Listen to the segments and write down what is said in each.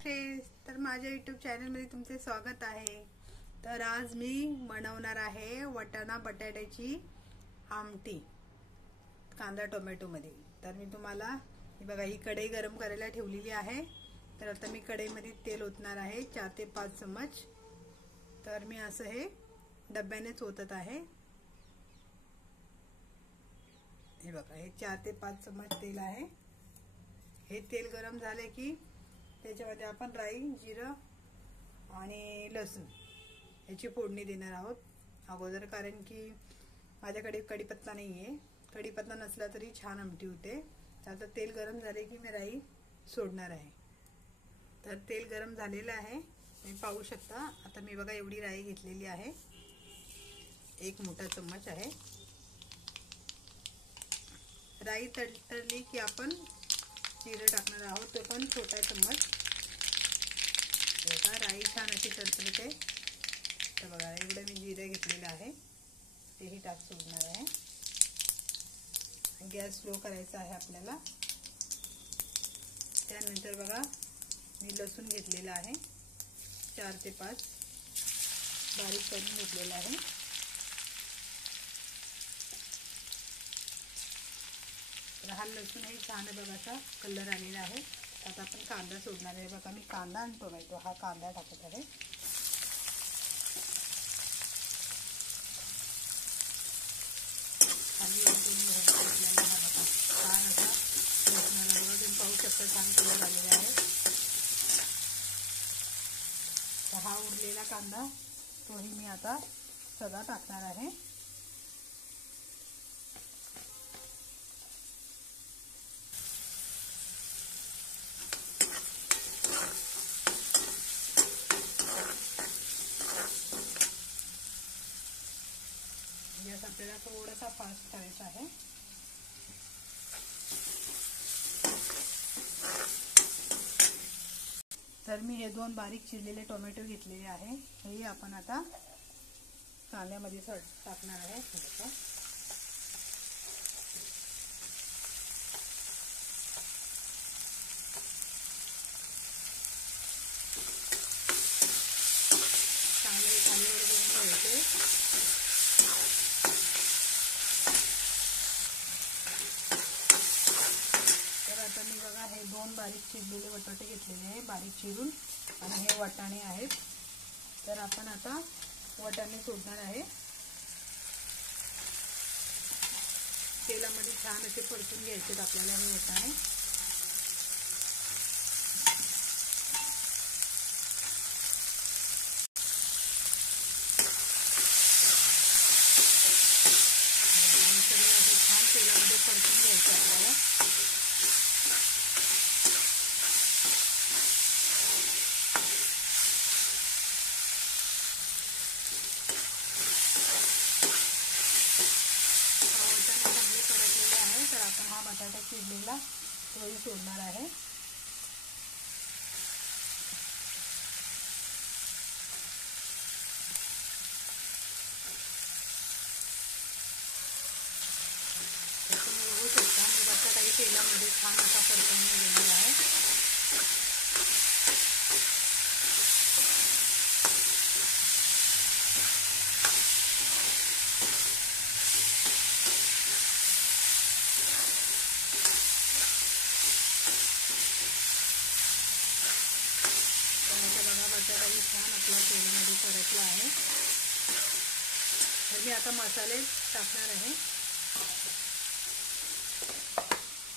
Friends, तर माझ्या YouTube चॅनलमध्ये तुमचे स्वागत आहे। तर आज मी बनवणार आहे वाटाणा बटाट्याची आमटी कांदा टोमॅटो मध्ये। तर मी तुम्हाला हे बघा, ही कढई गरम करायला ठेवलेली आहे। तर आता मी कढईमध्ये तेल ओतणार आहे 4 ते 5 चमच। तर मी असं हे डब्यानेच ओतत आहे। हे बघा, हे 4 ते 5 चमच तेल आहे। हे तेल गरम झाले की त्याच्यामध्ये आपण राई, जिरं आणि लसूण याची फोडणी देणार आहोत अगोदर, कारण की माझ्याकडे कढीपत्ता नाहीये। कढीपत्ता नसला तरी छान आमटी होते। तर आता तेल गरम झाले की मी राई सोडणार आहे। तर तेल गरम झालेलं आहे, तुम्ही पाहू शकता। आता मी बघा एवढी राई घेतलेली आहे, 1 मोठा चम्मच आहे। राई तळली की आपण जिरं टाकणार आहोत, तो पण छोटा चम्मच। बघा राई छान अशी तडतडते। तर बघा एवढं मी जिरे घेतलेलं आहे, तेही टाक सोडणार आहे। गॅस स्लो करायचा आहे आपल्याला। त्यानंतर बघा मी लसूण घेतलेला आहे 4 ते 5 बारीक करून घेतलेला आहे। तर हा लसूण ही छान बघा असा कलर आलेला आहे। आता आपण कांदा सोडणार आहे। बघा मी कांदा आणि टोमॅटो हा कांदा टाकत आहे। खाली आपल्याला हा बघा छान असा लसणाला बघा तुम्ही पाहू शकता, छान कलर आलेला आहे। तर हा उरलेला कांदा तोही मी आता सगळा टाकणार आहे। गॅस आपल्याला थोडासा फास्ट करायचा आहे। तर मी हे 2 बारीक चिरलेले टोमॅटो घेतलेले आहे, हे आपण आता कांद्यामध्ये टाकणार आहे। चांगले खालीवर घेऊन घ्यायचे। तर आता मी बघा हे 2 बारीक चिरलेले बटाटे घेतलेले आहे, बारीक चिरून, आणि हे वाटाणे आहेत। तर आपण आता वाटाणे सोडणार आहे। तेलामध्ये छान असे परतून घ्यायचे आपल्याला हे वाटाणे। सगळे असे छान तेलामध्ये परतून घ्यायचे आपल्याला। तर आपण हा बटाटा चिरलेला तोही सोडणार आहे। तुम्ही बघू शकता मी बटाटाही तेलामध्ये छान असा परतून घेणार आहे। बटाटाही छान आपल्या तेलामध्ये परतला आहे। तर मी आता मसाले टाकणार आहे।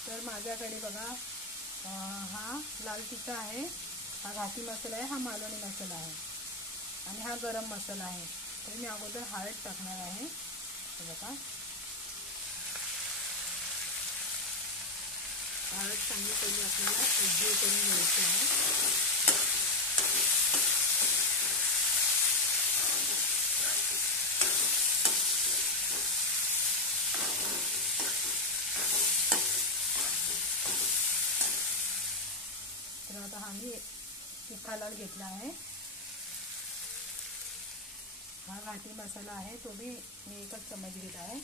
तर माझ्याकडे बघा हा लाल तिखट आहे, हा घाटी मसाला आहे, हा मालवणी मसाला आहे, आणि हा गरम मसाला आहे। तर मी अगोदर हळद टाकणार आहे। बघा हळद चांगली पहिली आपल्याला एकजीव करून घ्यायची आहे। तर आता हा मी तिखा लाल घेतला आहे। हा घाटी मसाला आहे, तो भी मी 1 चम्मच घेत आहे।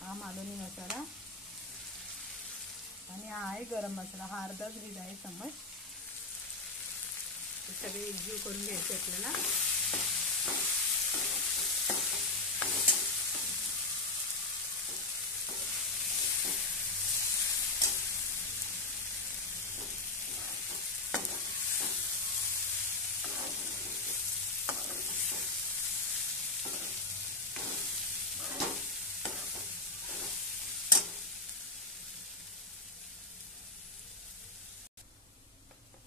हा मालवणी मसाला, आणि हा आहे गरम मसाला, हा अर्धाच घेत आहे चम्मच। सगळे एकजीव करून घ्यायचे आपल्याला.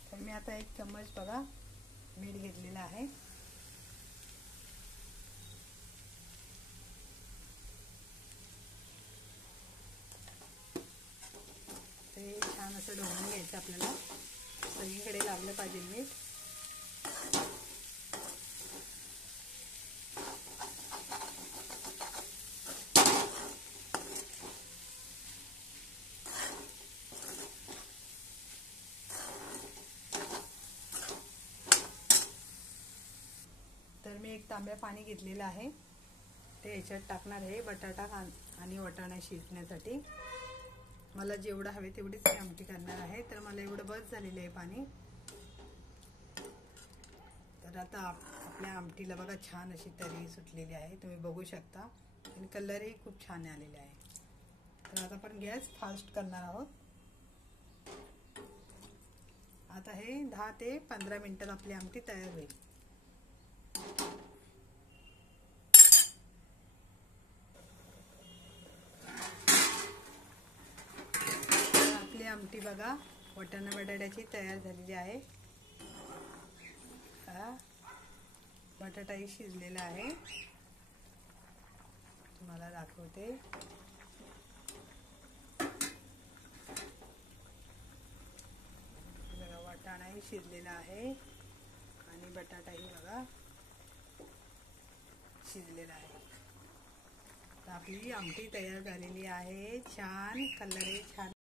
तर मी आता 1 चम्मच बघा मीठ घेतलेलं आहे. ते छान असं ढवळून घ्यायचं आपल्याला, सगळीकडे लागलं पाहिजे मीठ. तर मी 1 तांब्या पाणी घेतलेलं आहे, ते याच्यात टाकणार आहे बटाटा आणि वाटाणा शिजण्यासाठी. मला जेवढं हवे तेवढीच आमटी करणार आहे, तर मला एवढं बस झालेलं आहे पाणी. तर आता आपल्या आमटीला बघा छान अशी तरी सुटलेली आहे, तुम्ही बघू शकता, आणि कलरही खूप छान आलेला आहे. तर आता आपण गॅस फास्ट करणार आहोत. आता हे 10 ते 15 मिनिटात आपली आमटी तयार होईल. आपली आमटी बघा वाटाणा बटाट्याची तयार झालेली आहे. बटाटाही शिजलेला आहे, तुम्हाला दाखवते. बघा वाटाणाही शिजलेला आहे आणि बटाटाही बघा शिजलेला आहे. तर आपली आमटी तयार झालेली आहे. छान कलरही छान